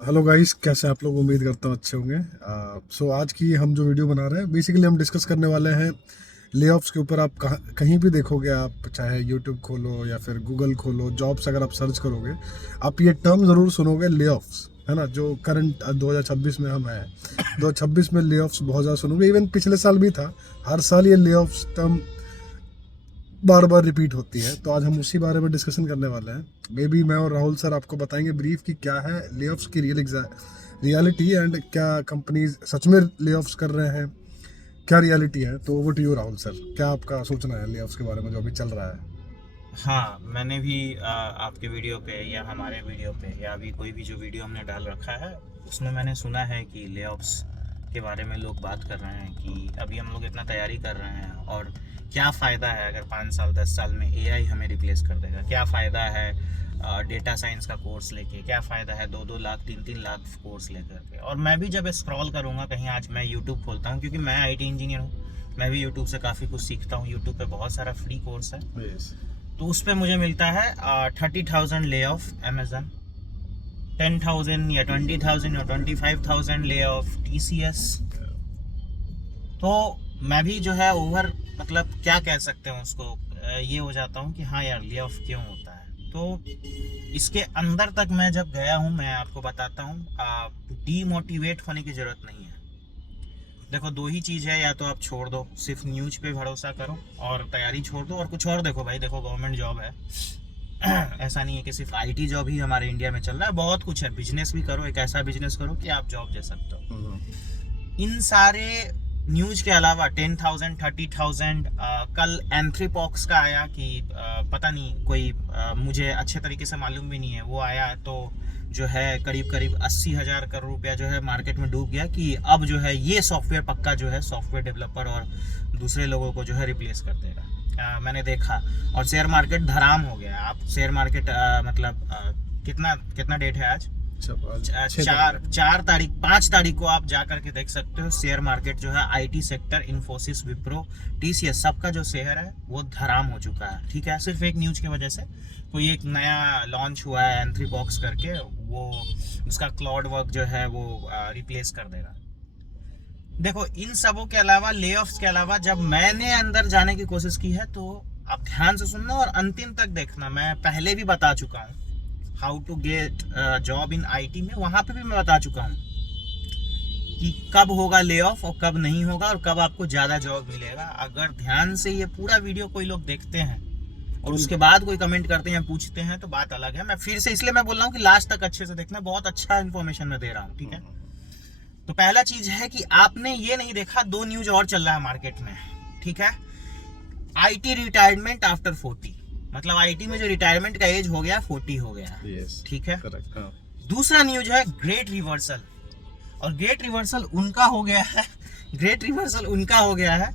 Hello guys, कैसे आप लोग? उम्मीद करता हूँ अच्छे होंगे। सो आज की हम जो वीडियो बना रहे हैं, बेसिकली हम डिस्कस करने वाले हैं लेऑफ्स के ऊपर। आप कहीं भी देखोगे, आप चाहे यूट्यूब खोलो या फिर गूगल खोलो, जॉब्स अगर आप सर्च करोगे, आप ये टर्म ज़रूर सुनोगे, लेऑफ्स, है ना। जो करंट 2026 में हम हैं, 2026 में लेऑफ्स बहुत ज़्यादा सुनोगे। इवन पिछले साल भी था। हर साल ये लेऑफ्स टर्म बार बार रिपीट होती है। तो आज हम उसी बारे में डिस्कशन करने वाले हैं। मे बी मैं और राहुल सर आपको बताएंगे ब्रीफ कि क्या है लेऑफ्स की रियलिटी, एंड क्या कंपनीज सच में लेऑफ्स कर रहे हैं, क्या रियलिटी है। तो वो टू यू राहुल सर, क्या आपका सोचना है लेऑफ्स के बारे में जो अभी चल रहा है? हाँ, मैंने भी आपके वीडियो पे या हमारे वीडियो पे या अभी कोई भी जो वीडियो हमने डाल रखा है उसमें मैंने सुना है कि लेऑफ्स के बारे में लोग बात कर रहे हैं कि अभी हम लोग इतना तैयारी कर रहे हैं और क्या फ़ायदा है अगर 5 साल 10 साल में एआई हमें रिप्लेस कर देगा। क्या फ़ायदा है डेटा साइंस का कोर्स लेके, क्या फ़ायदा है 2-2 लाख 3-3 लाख कोर्स लेकर के। और मैं भी जब स्क्रॉल करूँगा कहीं, आज मैं यूट्यूब खोलता हूँ क्योंकि मैं आईटी इंजीनियर हूँ, मैं भी यूट्यूब से काफ़ी कुछ सीखता हूँ। यूट्यूब पे बहुत सारा फ्री कोर्स है। यस। तो उस पर मुझे मिलता है 30,000 ले ऑफ अमेजन, 10,000 या 20,000 या 25,000 ले ऑफ टीसीएस। तो मैं भी जो है ओवर, मतलब क्या कह सकते हैं उसको, ये हो जाता हूँ कि हाँ यार, ले ऑफ क्यों होता है। तो इसके अंदर तक मैं जब गया हूँ, मैं आपको बताता हूँ, डीमोटिवेट होने की ज़रूरत नहीं है। देखो, दो ही चीज़ है, या तो आप छोड़ दो, सिर्फ न्यूज पे भरोसा करो और तैयारी छोड़ दो और कुछ और देखो। भाई देखो, गवर्नमेंट जॉब है। ऐसा नहीं है कि सिर्फ आईटी जॉब ही हमारे इंडिया में चल रहा है, बहुत कुछ है। बिजनेस भी करो, एक ऐसा बिजनेस करो कि आप जॉब दे सकते हो। इन सारे न्यूज के अलावा 10,000 30,000, कल एंथ्रीपॉक्स का आया कि पता नहीं कोई, मुझे अच्छे तरीके से मालूम भी नहीं है, वो आया तो जो है करीब करीब 80,000 करोड़ रुपया जो है मार्केट में डूब गया कि अब जो है ये सॉफ्टवेयर पक्का जो है सॉफ्टवेयर डेवलपर और दूसरे लोगों को जो है रिप्लेस कर देगा। मैंने देखा और शेयर मार्केट धराम हो गया। आप शेयर मार्केट, मतलब कितना कितना डेट है आज? अच्छा, 4 तारीख 5 तारीख को आप जा करके देख सकते हो। शेयर मार्केट जो है IT sector, Infosys, Wipro, TCS, सबका जो शेयर है वो धराम हो चुका है। ठीक है, सिर्फ एक न्यूज की वजह से। कोई एक नया लॉन्च हुआ है एंट्री बॉक्स करके, वो उसका क्लाउड वर्क जो है वो रिप्लेस कर देगा। देखो, इन सबों के अलावा, ले ऑफ्स के अलावा, जब मैंने अंदर जाने की कोशिश की है तो आप ध्यान से सुनना और अंतिम तक देखना। मैं पहले भी बता चुका हूँ how to get job in IT में, वहां पे भी मैं बता चुका हूँ कि कब होगा ले ऑफ और कब नहीं होगा और कब आपको ज़्यादा जॉब मिलेगा। अगर ध्यान से ये पूरा वीडियो कोई लोग देखते हैं और उसके बाद कोई कमेंट करते हैं, पूछते हैं, तो बात अलग है। मैं फिर से इसलिए मैं बोल रहा हूँ कि लास्ट तक अच्छे से देखना, बहुत अच्छा इन्फॉर्मेशन मैं दे रहा हूँ। ठीक है, तो पहला चीज है कि आपने ये नहीं देखा, दो न्यूज और चल रहा है मार्केट में। ठीक है, आईटी रिटायरमेंट आफ्टर 40, मतलब आईटी में जो रिटायरमेंट का एज हो गया 40 हो गया। यस, ठीक है, करेक्ट। हाँ। दूसरा न्यूज है ग्रेट रिवर्सल। और ग्रेट रिवर्सल उनका हो गया है, ग्रेट रिवर्सल उनका हो गया है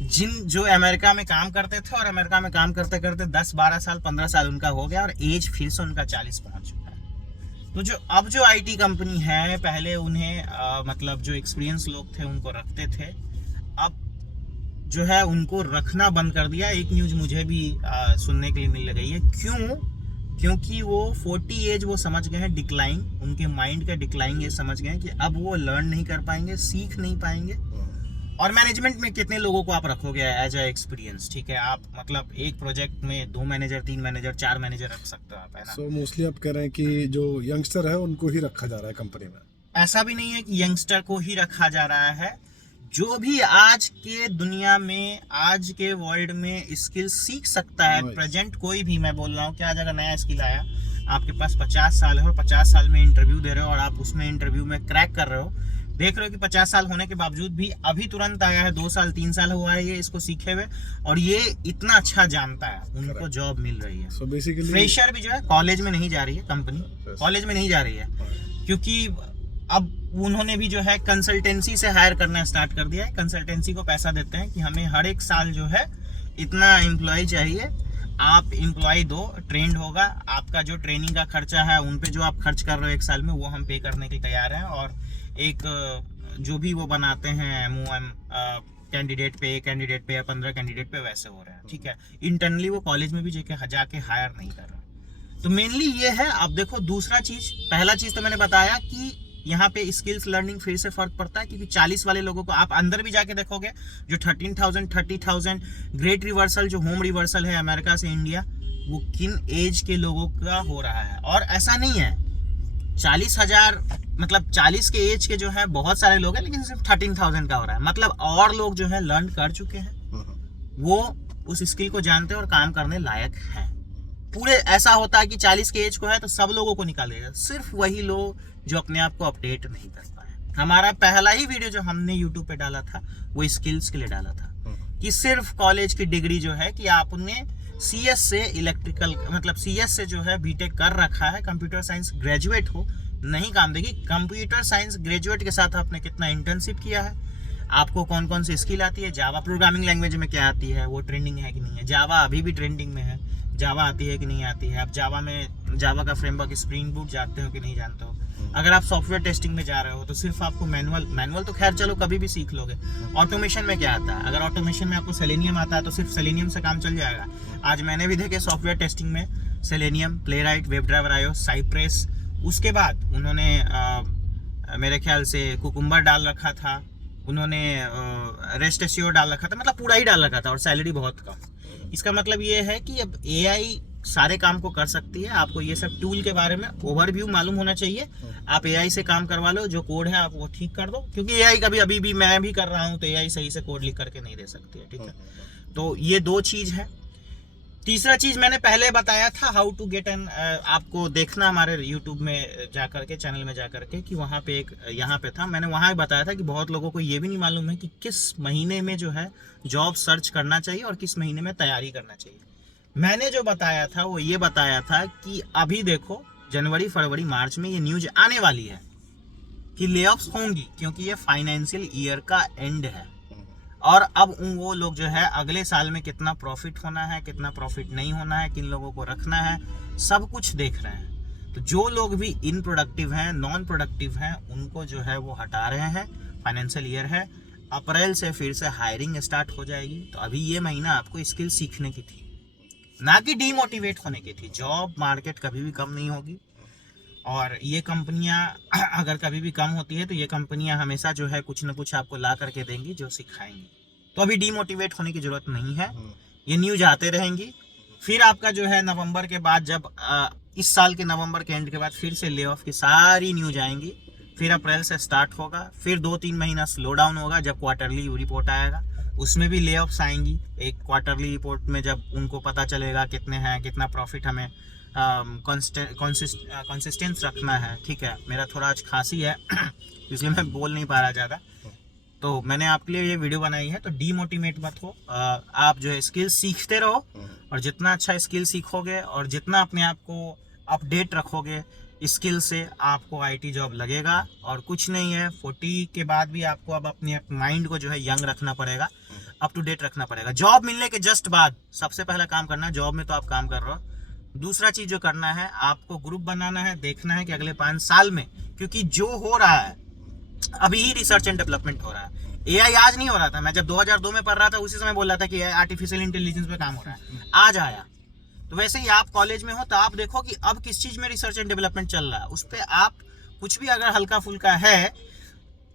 जिन जो अमेरिका में काम करते थे और अमेरिका में काम करते करते 10-12 साल 15 साल उनका हो गया और एज फिर से उनका 40 पहुंच चुका है। तो जो अब जो आईटी कंपनी है, पहले उन्हें मतलब जो एक्सपीरियंस लोग थे उनको रखते थे, अब जो है उनको रखना बंद कर दिया। एक न्यूज मुझे भी सुनने के लिए मिल गई है। क्यों? क्योंकि वो 40 एज वो समझ गए हैं डिक्लाइन, उनके माइंड का डिक्लाइन ये समझ गए हैं कि अब वो लर्न नहीं कर पाएंगे, सीख नहीं पाएंगे। और मैनेजमेंट में कितने लोगों को आप रखोगे एज ए एक्सपीरियंस? ठीक है, आप मतलब एक प्रोजेक्ट में 2 मैनेजर, 3 मैनेजर, 4 मैनेजर रख सकते हो आप, है ना। सो मोस्टली आप कह रहे हैं कि जो यंगस्टर है उनको ही रखा जा रहा है कंपनी में? ऐसा भी नहीं है कि यंगस्टर को ही रखा जा रहा है। जो भी आज के दुनिया में, आज के वर्ल्ड में स्किल सीख सकता है, प्रेजेंट कोई भी, मैं बोल रहा हूँ कि आज अगर नया स्किल आया, आपके पास 50 साल है और 50 साल में इंटरव्यू दे रहे हो और आप उसमें इंटरव्यू में क्रैक कर रहे हो, देख रहे हो कि 50 साल होने के बावजूद भी अभी तुरंत आया है, 2 साल 3 साल हुआ है ये इसको सीखे हुए, और ये इतना अच्छा जानता है, उनको जॉब मिल रही है। सो बेसिकली फ्रेशर भी जो है कॉलेज में नहीं जा रही है, कंपनी कॉलेज में नहीं जा रही है, क्योंकि अब उन्होंने भी जो है कंसल्टेंसी से हायर करना स्टार्ट कर दिया है। कंसल्टेंसी को पैसा देते हैं कि हमें हर एक साल जो है इतना एम्प्लॉय चाहिए, आप एम्प्लॉय दो, ट्रेंड होगा, आपका जो ट्रेनिंग का खर्चा है उन पे जो आप खर्च कर रहे हो एक साल में, वो हम पे करने के लिए तैयार हैं। और एक जो भी वो बनाते हैं एमओएम, कैंडिडेट पे या 15 कैंडिडेट पे, वैसे हो रहा है। ठीक है, इंटरनली वो कॉलेज में भी जाके हायर नहीं कर रहा। तो मेनली ये है। अब देखो दूसरा चीज, पहला चीज तो मैंने बताया कि यहाँ पे स्किल्स लर्निंग फिर से फर्क पड़ता है, क्योंकि 40 वाले लोगों को आप अंदर भी जाके देखोगे, जो 13,000 30,000 ग्रेट रिवर्सल, जो होम रिवर्सल है अमेरिका से इंडिया, वो किन एज के लोगों का हो रहा है। और ऐसा नहीं है 40,000, मतलब 40 के एज के जो है बहुत सारे लोग हैं, लेकिन सिर्फ 13,000 का हो रहा है। मतलब और लोग जो है लर्न कर चुके हैं, वो उस स्किल को जानते हैं और काम करने लायक हैं। पूरे ऐसा होता है कि 40 के एज को है तो सब लोगों को निकालेगा, सिर्फ वही लोग जो अपने आप को अपडेट नहीं कर पाए। हमारा पहला ही वीडियो जो हमने यूट्यूब पे डाला था वो स्किल्स के लिए डाला था, कि सिर्फ कॉलेज की डिग्री जो है कि आपने CS से इलेक्ट्रिकल, मतलब CS से जो है बीटेक कर रखा है, कंप्यूटर साइंस ग्रेजुएट हो, नहीं काम देगी। कंप्यूटर साइंस ग्रेजुएट के साथ आपने कितना इंटर्नशिप किया है, आपको कौन कौन सी स्किल आती है, जावा प्रोग्रामिंग लैंग्वेज में क्या आती है, वो ट्रेंडिंग है कि नहीं है, जावा अभी भी ट्रेंडिंग में है, जावा आती है कि नहीं आती है, आप जावा का फ्रेमवर्क स्प्रिंग बूट जानते हो कि नहीं जानते हो। अगर आप सॉफ्टवेयर टेस्टिंग में जा रहे हो तो सिर्फ आपको मैनुअल तो खैर चलो कभी भी सीख लोगे। ऑटोमेशन में क्या आता है, अगर ऑटोमेशन में आपको सेलेनियम आता है तो सिर्फ सेलेनियम से काम चल जाएगा। आज मैंने भी देखे सॉफ्टवेयर टेस्टिंग में सेलेनियम, प्लेराइट, वेब ड्राइवर आयो, साइप्रेस, उसके बाद उन्होंने मेरे ख्याल से कुकुम्बर डाल रखा था, उन्होंने रेस्ट एसईओ डाल रखा था, मतलब पूरा ही डाल रखा था, और सैलरी बहुत कम। इसका मतलब ये है कि अब AI सारे काम को कर सकती है। आपको ये सब टूल के बारे में ओवरव्यू मालूम होना चाहिए। आप AI से काम करवा लो, जो कोड है आप वो ठीक कर दो, क्योंकि AI कभी अभी भी मैं भी कर रहा हूँ तो AI सही से कोड लिख करके नहीं दे सकती है, ठीक है। तो ये दो चीज है। तीसरा चीज मैंने पहले बताया था, हाउ टू गेट एन, आपको देखना हमारे यूट्यूब में जाकर के, चैनल में जाकर के, कि वहाँ पे एक यहाँ पे था, मैंने वहाँ बताया था कि बहुत लोगों को ये भी नहीं मालूम है कि किस महीने में जो है जॉब सर्च करना चाहिए और किस महीने में तैयारी करना चाहिए। मैंने जो बताया था वो ये बताया था कि अभी देखो जनवरी, फरवरी, मार्च में ये न्यूज आने वाली है कि लेऑफ्स होंगी, क्योंकि ये फाइनेंशियल ईयर का एंड है। और अब वो लोग जो है अगले साल में कितना प्रॉफिट होना है, कितना प्रॉफिट नहीं होना है, किन लोगों को रखना है, सब कुछ देख रहे हैं। तो जो लोग भी इन प्रोडक्टिव हैं, नॉन प्रोडक्टिव हैं, उनको जो है वो हटा रहे हैं। फाइनेंशियल ईयर है, अप्रैल से फिर से हायरिंग स्टार्ट हो जाएगी। तो अभी ये महीना आपको स्किल सीखने की थी, ना कि डीमोटिवेट होने की थी। जॉब मार्केट कभी भी कम नहीं होगी, और ये कंपनियां अगर कभी भी कम होती है तो ये कंपनियां हमेशा जो है कुछ ना कुछ आपको ला करके देंगी, जो सिखाएंगी। तो अभी डीमोटिवेट होने की जरूरत नहीं है, ये न्यूज आते रहेंगी। फिर आपका जो है नवंबर के बाद, जब इस साल के नवंबर के एंड के बाद फिर से ले ऑफ की सारी न्यूज आएंगी। फिर अप्रैल से स्टार्ट होगा, फिर 2-3 महीना स्लो डाउन होगा, जब क्वार्टरली रिपोर्ट आएगा उसमें भी ले ऑफ्स आएंगी। एक क्वार्टरली रिपोर्ट में जब उनको पता चलेगा कितने हैं, कितना प्रॉफिट हमें कंसिस्टेंस रखना है, ठीक है। मेरा थोड़ा आज खांसी है इसलिए मैं बोल नहीं पा रहा ज़्यादा, तो मैंने आपके लिए ये वीडियो बनाई है। तो डीमोटिवेट मत हो, आप जो है स्किल सीखते रहो, और जितना अच्छा स्किल सीखोगे और जितना अपने आप को अपडेट रखोगे स्किल से, आपको IT जॉब लगेगा। और कुछ नहीं है, 40 के बाद भी आपको अब अपने माइंड को जो है यंग रखना पड़ेगा, अप टू डेट रखना पड़ेगा। जॉब मिलने के जस्ट बाद सबसे पहला काम करना है, जॉब में तो आप काम कर रहे हो, दूसरा चीज जो करना है, आपको ग्रुप बनाना है, देखना है कि अगले 5 साल में, क्योंकि जो हो रहा है अभी ही रिसर्च एंड डेवलपमेंट हो रहा है। AI आज नहीं हो रहा था, मैं जब 2002 में पढ़ रहा था उसी समय बोल रहा था कि आर्टिफिशियल इंटेलिजेंस पे काम हो रहा है, आज आया। तो वैसे ही आप कॉलेज में हो तो आप देखो कि अब किस चीज में रिसर्च एंड डेवलपमेंट चल रहा है, उस पर आप कुछ भी अगर हल्का फुल्का है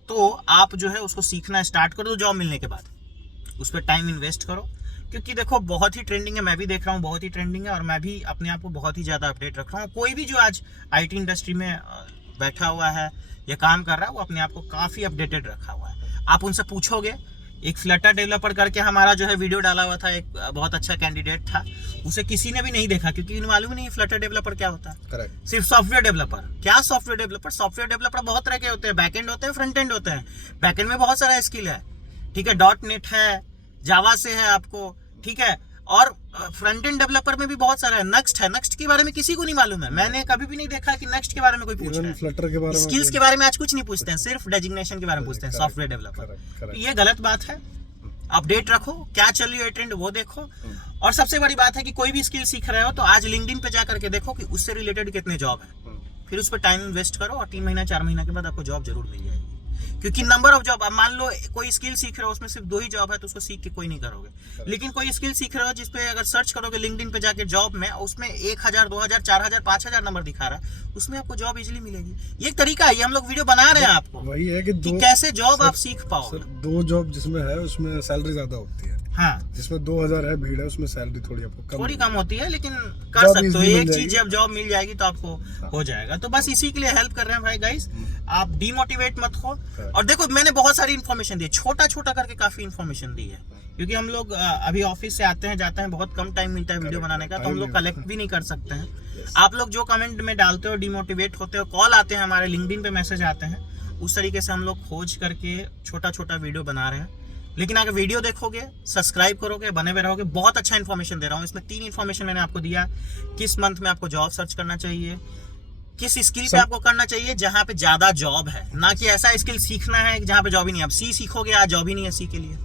तो आप जो है उसको सीखना स्टार्ट कर दो। जॉब मिलने के बाद उस पर टाइम इन्वेस्ट करो, क्योंकि देखो बहुत ही ट्रेंडिंग है, मैं भी देख रहा हूँ बहुत ही ट्रेंडिंग है, और मैं भी अपने आप को बहुत ही ज़्यादा अपडेट रख रहा हूँ। कोई भी जो आज IT इंडस्ट्री में बैठा हुआ है या काम कर रहा है वो अपने आप को काफ़ी अपडेटेड रखा हुआ है। आप उनसे पूछोगे, एक फ्लटर डेवलपर करके हमारा जो है वीडियो डाला हुआ था, एक बहुत अच्छा कैंडिडेट था, उसे किसी ने भी नहीं देखा, क्योंकि इन्हें मालूम नहीं फ्लटर डेवलपर क्या होता है। करेक्ट। सिर्फ सॉफ्टवेयर डेवलपर। क्या सॉफ्टवेयर डेवलपर? सॉफ्टवेयर डेवलपर बहुत तरह के होते हैं, बैकएंड होते हैं, फ्रंट एंड होते हैं। बैकएंड में बहुत सारा स्किल है, ठीक है, .NET है, जावा से है आपको, ठीक है, और फ्रंट एंड डेवलपर में भी बहुत सारा है। नेक्स्ट है, नेक्स्ट के बारे में किसी को नहीं मालूम है, मैंने कभी भी नहीं देखा कि नेक्स्ट के बारे में कोई पूछ रहा है। फ्लटर के बारे में, स्किल्स के बारे में आज कुछ नहीं पूछते हैं, सिर्फ डेजिग्नेशन के बारे में पूछते हैं, सॉफ्टवेयर डेवलपर। ये गलत बात है, अपडेट रखो, क्या चल रही है ट्रेंड वो देखो। और सबसे बड़ी बात है कि कोई भी स्किल सीख रहे हो तो आज लिंक्डइन पे जा करके देखो कि उससे रिलेटेड कितने जॉब है, फिर उस पर टाइम इन्वेस्ट करो, और 3 महीना 4 महीना के बाद आपको जॉब जरूर मिल जाएगी। क्योंकि नंबर ऑफ जॉब, अब मान लो कोई स्किल सीख रहे हो उसमें सिर्फ 2 ही जॉब है तो उसको सीख के कोई नहीं करोगे, लेकिन कोई स्किल सीख रहे हो जिसपे अगर सर्च करोगे लिंक्डइन पे जाके जॉब में, उसमें 1000 2000 4000 5000 नंबर दिखा रहा है, उसमें आपको जॉब इजीली मिलेगी। ये एक तरीका है, ये हम लोग वीडियो बना रहे हैं आपको, वही है कि कैसे जॉब आप सीख पाओगे। 2 जॉब जिसमें है उसमें सैलरी ज्यादा होती है, हाँ, जिसमें 2000 है भीड़ है उसमें सैलरी थोड़ी आपको थोड़ी कम होती है, लेकिन कर सकते हो। एक चीज जब जॉब मिल जाएगी तो आपको हो जाएगा। तो बस इसी के लिए हेल्प कर रहे हैं भाई गाइस, आप डीमोटिवेट मत हो। और देखो मैंने बहुत सारी इन्फॉर्मेशन दी है, छोटा छोटा करके काफी इन्फॉर्मेशन दी है, क्योंकि हम लोग अभी ऑफिस से आते हैं जाते हैं, बहुत कम टाइम मिलता है वीडियो बनाने का, तो हम लोग कलेक्ट भी नहीं कर सकते हैं। आप लोग जो कमेंट में डालते हो, डिमोटिवेट होते हो, कॉल आते हैं हमारे, लिंक्डइन पे मैसेज आते हैं, उस तरीके से हम लोग खोज करके छोटा छोटा वीडियो बना रहे हैं। लेकिन अगर वीडियो देखोगे, सब्सक्राइब करोगे, बने हुए रहोगे, बहुत अच्छा इन्फॉर्मेशन दे रहा हूँ। इसमें 3 इन्फॉर्मेशन मैंने आपको दिया, किस मंथ में आपको जॉब सर्च करना चाहिए, किस स्किल पे आपको करना चाहिए जहाँ पे ज्यादा जॉब है, ना कि ऐसा स्किल सीखना है जहाँ पे जॉब ही नहीं है। अब सी सीखोगे, आज जॉब ही नहीं है सी के लिए,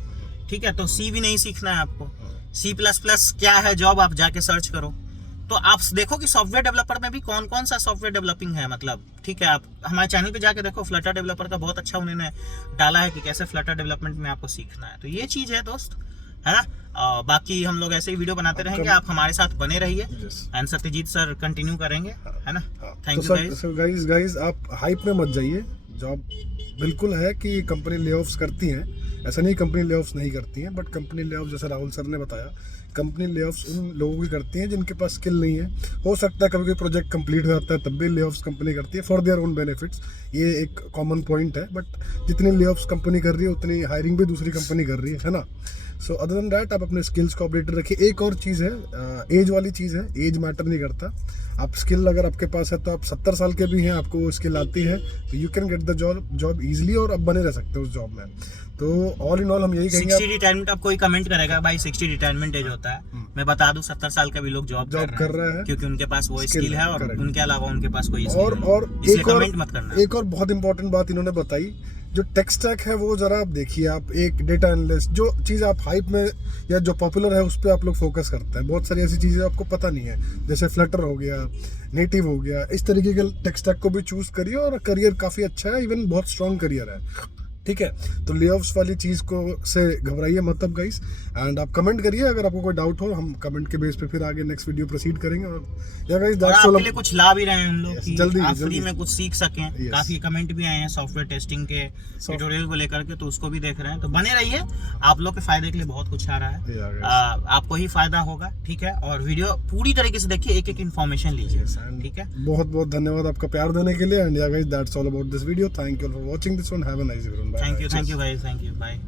ठीक है, तो सी भी नहीं सीखना है आपको। C++ क्या है जॉब, आप जाके सर्च करो, तो आप देखो कि सॉफ्टवेयर डेवलपर में भी कौन कौन सा सॉफ्टवेयर डेवलपिंग है, मतलब ठीक है। आप हमारे चैनल पे जाके देखो, फ्लटर डेवलपर का बहुत अच्छा उन्होंने डाला है कि कैसे फ्लटर डेवलपमेंट में आपको सीखना है। तो ये चीज़ है दोस्त, है ना। बाकी हम लोग ऐसे ही वीडियो बनाते रहेंगे, आप हमारे साथ बने रहिए, एंड सत्यजीत सर कंटिन्यू करेंगे, है ना। Thank you guys. आप हाइप में मत जाइए, जॉब बिल्कुल है कि कंपनी ले ऑफ्स करती हैं, ऐसा नहीं कंपनी ले ऑफ्स नहीं करती हैं, बट कंपनी ले ऑफ जैसे राहुल सर ने बताया, कंपनी ले ऑफ्स उन लोगों की करती हैं जिनके पास स्किल नहीं है। हो सकता है कभी कोई प्रोजेक्ट कंप्लीट हो जाता है तब भी ले ऑफ्स कंपनी करती है फॉर देयर ओन बेनिफिट्स, ये एक कॉमन पॉइंट है। बट जितनी ले ऑफ्स कंपनी कर रही है उतनी हायरिंग भी दूसरी कंपनी कर रही है ना। सो अदर देन दैट आप अपने स्किल्स को अपडेटेड रखिए। एक और चीज़ है, एज वाली चीज़ है, एज मैटर नहीं करता। आप स्किल अगर आपके पास है तो आप 70 साल के भी हैं, आपको वो स्किल आती है, तो you can get the job easily और आप बने रह सकते हो उस जॉब में। तो ऑल इन ऑल हम यही कहेंगे। 60 रिटायरमेंट, आप कोई कमेंट करेगा भाई 60 रिटायरमेंट एज होता है, मैं बता दूं 70 साल का भी लोग जॉब कर रहे हैं, क्योंकि उनके पास वो स्किल है और उनके अलावा उनके पास कोई स्किल नहीं। और कमेंट मत करना। एक और बहुत इंपॉर्टेंट बात इन्होंने बताई, जो टेक स्टैक है वो जरा आप देखिए। आप एक डेटा एनालिस्ट, जो चीज़ आप हाइप में या जो पॉपुलर है उस पर आप लोग फोकस करते हैं, बहुत सारी ऐसी चीज़ें आपको पता नहीं है, जैसे फ्लटर हो गया, नेटिव हो गया, इस तरीके के टेक स्टैक को भी चूज करिए और करियर काफ़ी अच्छा है, इवन बहुत स्ट्रॉन्ग करियर है, ठीक है। तो ले ऑफ्स वाली चीज़ को से घबराइए मत अब गाइस, एंड आप कमेंट करिए अगर आपको कोई डाउट हो, हम कमेंट के बेस पे फिर आगे नेक्स्ट वीडियो प्रोसीड करेंगे। और या गाइस दैट्स ऑल, आपके लिए कुछ ला भी रहे हैं हम लोग कि जल्दी आप फ्री में कुछ सीख सकें। Yes. काफी कमेंट भी आए हैं सॉफ्टवेयर टेस्टिंग के ट्यूटोरियल को लेकर के, तो उसको भी देख रहे हैं, तो बने रहिए, आप लोग के फायदे के लिए बहुत कुछ आ रहा है, आपको ही फायदा होगा, ठीक है। और वीडियो पूरी तरीके से देखिए, एक एक इन्फॉर्मेशन लीजिए, ठीक है। बहुत बहुत धन्यवाद आपका प्यार देने के लिए, एंड या guys that's all about this video. Thank you for watching this one, have a nice day. Thank you guys, thank you, bye.